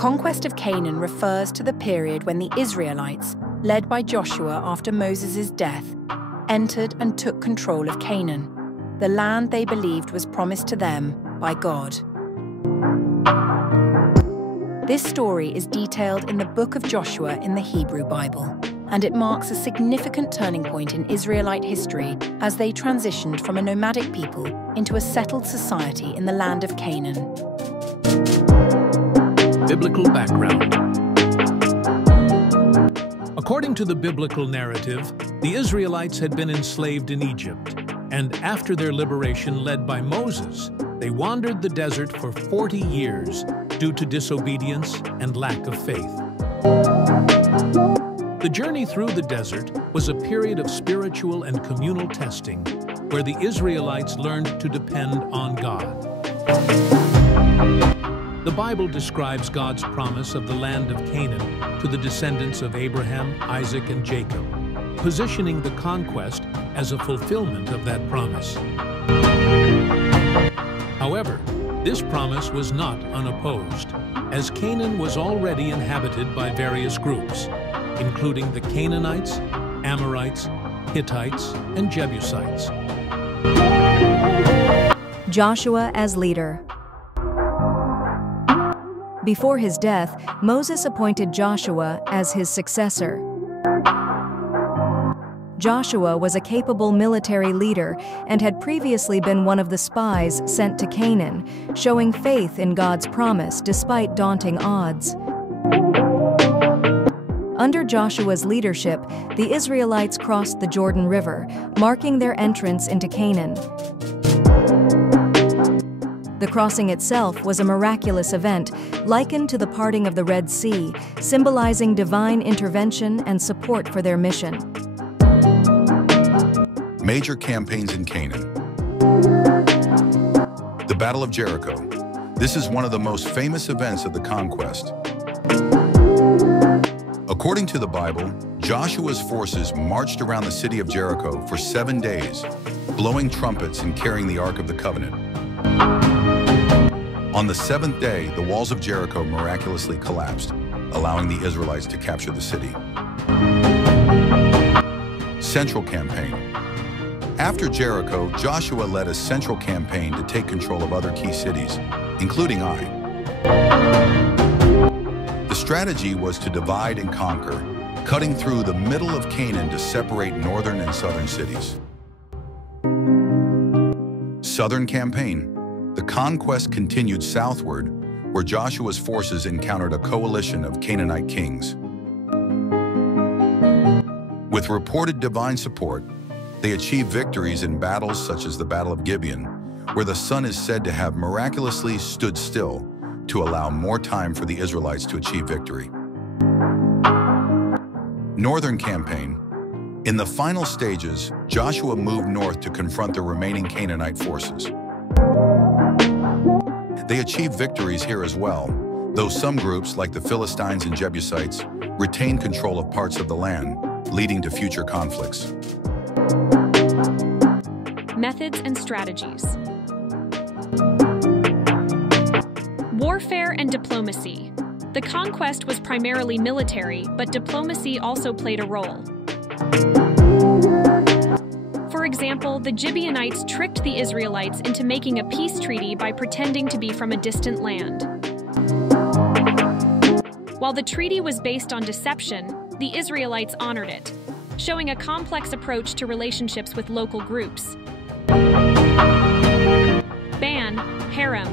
Conquest of Canaan refers to the period when the Israelites, led by Joshua after Moses' death, entered and took control of Canaan, the land they believed was promised to them by God. This story is detailed in the book of Joshua in the Hebrew Bible, and it marks a significant turning point in Israelite history as they transitioned from a nomadic people into a settled society in the land of Canaan. Biblical background. According to the biblical narrative, the Israelites had been enslaved in Egypt, and after their liberation led by Moses, they wandered the desert for 40 years due to disobedience and lack of faith. The journey through the desert was a period of spiritual and communal testing where the Israelites learned to depend on God. The Bible describes God's promise of the land of Canaan to the descendants of Abraham, Isaac, and Jacob, positioning the conquest as a fulfillment of that promise. However, this promise was not unopposed, as Canaan was already inhabited by various groups, including the Canaanites, Amorites, Hittites, and Jebusites. Joshua as leader. Before his death, Moses appointed Joshua as his successor. Joshua was a capable military leader and had previously been one of the spies sent to Canaan, showing faith in God's promise despite daunting odds. Under Joshua's leadership, the Israelites crossed the Jordan River, marking their entrance into Canaan. The crossing itself was a miraculous event, likened to the parting of the Red Sea, symbolizing divine intervention and support for their mission. Major campaigns in Canaan. The Battle of Jericho. This is one of the most famous events of the conquest. According to the Bible, Joshua's forces marched around the city of Jericho for 7 days, blowing trumpets and carrying the Ark of the Covenant. On the 7th day, the walls of Jericho miraculously collapsed, allowing the Israelites to capture the city. Central Campaign. After Jericho, Joshua led a central campaign to take control of other key cities, including Ai. The strategy was to divide and conquer, cutting through the middle of Canaan to separate northern and southern cities. Southern Campaign. The conquest continued southward, where Joshua's forces encountered a coalition of Canaanite kings. With reported divine support, they achieved victories in battles such as the Battle of Gibeon, where the sun is said to have miraculously stood still to allow more time for the Israelites to achieve victory. Northern Campaign. In the final stages, Joshua moved north to confront the remaining Canaanite forces. They achieved victories here as well, though some groups, like the Philistines and Jebusites, retained control of parts of the land, leading to future conflicts. Methods and strategies. Warfare and diplomacy. The conquest was primarily military, but diplomacy also played a role. For example, the Gibeonites tricked the Israelites into making a peace treaty by pretending to be from a distant land. While the treaty was based on deception, the Israelites honored it, showing a complex approach to relationships with local groups. Ban, harem.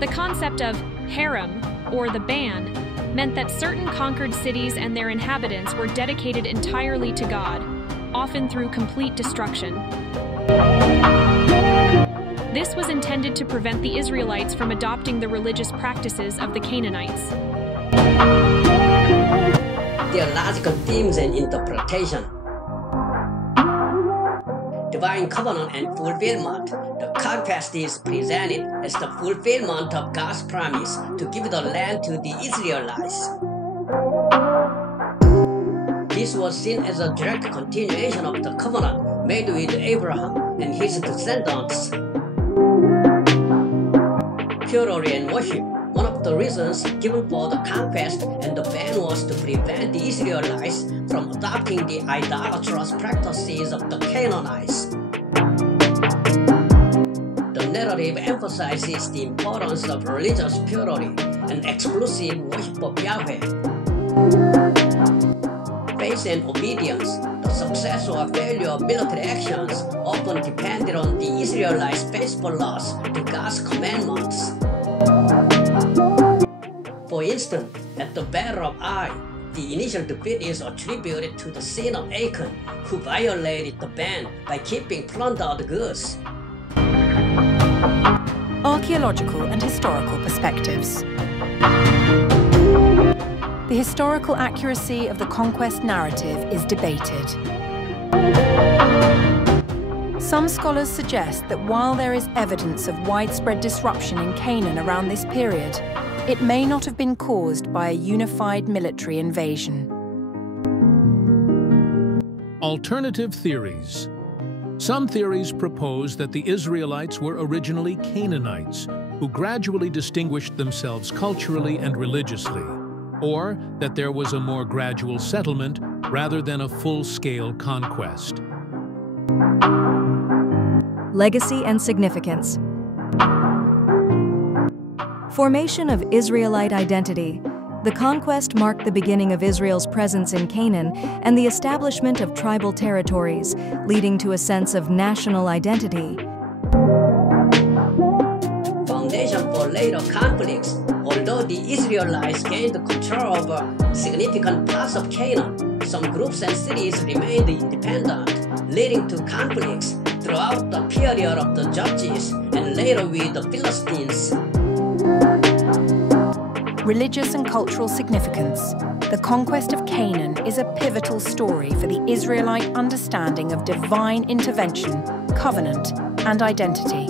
The concept of harem, or the ban, meant that certain conquered cities and their inhabitants were dedicated entirely to God, often through complete destruction. This was intended to prevent the Israelites from adopting the religious practices of the Canaanites. Theological themes and interpretation. Divine covenant and fulfillment. The conquest is presented as the fulfillment of God's promise to give the land to the Israelites. This was seen as a direct continuation of the covenant made with Abraham and his descendants. Purity and worship. One of the reasons given for the conquest and the ban was to prevent the Israelites from adopting the idolatrous practices of the Canaanites. The narrative emphasizes the importance of religious purity and exclusive worship of Yahweh. Faith and obedience, the success or failure of military actions often depended on the Israelites' faithful loss to God's commandments. For instance, at the Battle of Ai, the initial defeat is attributed to the sin of Achan, who violated the ban by keeping plundered goods. Archaeological and historical perspectives. The historical accuracy of the conquest narrative is debated. Some scholars suggest that while there is evidence of widespread disruption in Canaan around this period, it may not have been caused by a unified military invasion. Alternative theories. Some theories propose that the Israelites were originally Canaanites, who gradually distinguished themselves culturally and religiously, or that there was a more gradual settlement rather than a full-scale conquest. Legacy and significance. Formation of Israelite identity. The conquest marked the beginning of Israel's presence in Canaan and the establishment of tribal territories, leading to a sense of national identity. Foundation for later conflicts. Although the Israelites gained control over significant parts of Canaan, some groups and cities remained independent, leading to conflicts throughout the period of the Judges and later with the Philistines. Religious and cultural significance. The conquest of Canaan is a pivotal story for the Israelite understanding of divine intervention, covenant, and identity.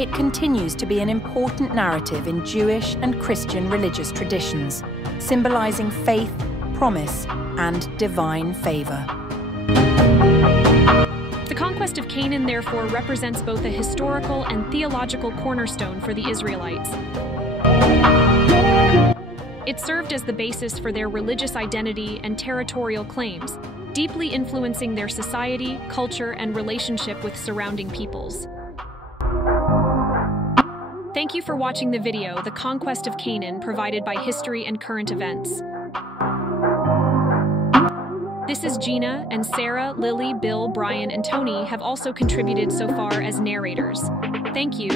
It continues to be an important narrative in Jewish and Christian religious traditions, symbolizing faith, promise, and divine favor. The conquest of Canaan, therefore, represents both a historical and theological cornerstone for the Israelites. It served as the basis for their religious identity and territorial claims, deeply influencing their society, culture, and relationship with surrounding peoples. Thank you for watching the video, The Conquest of Canaan, provided by History and Current Events. This is Gina, and Sarah, Lily, Bill, Brian, and Tony have also contributed so far as narrators. Thank you.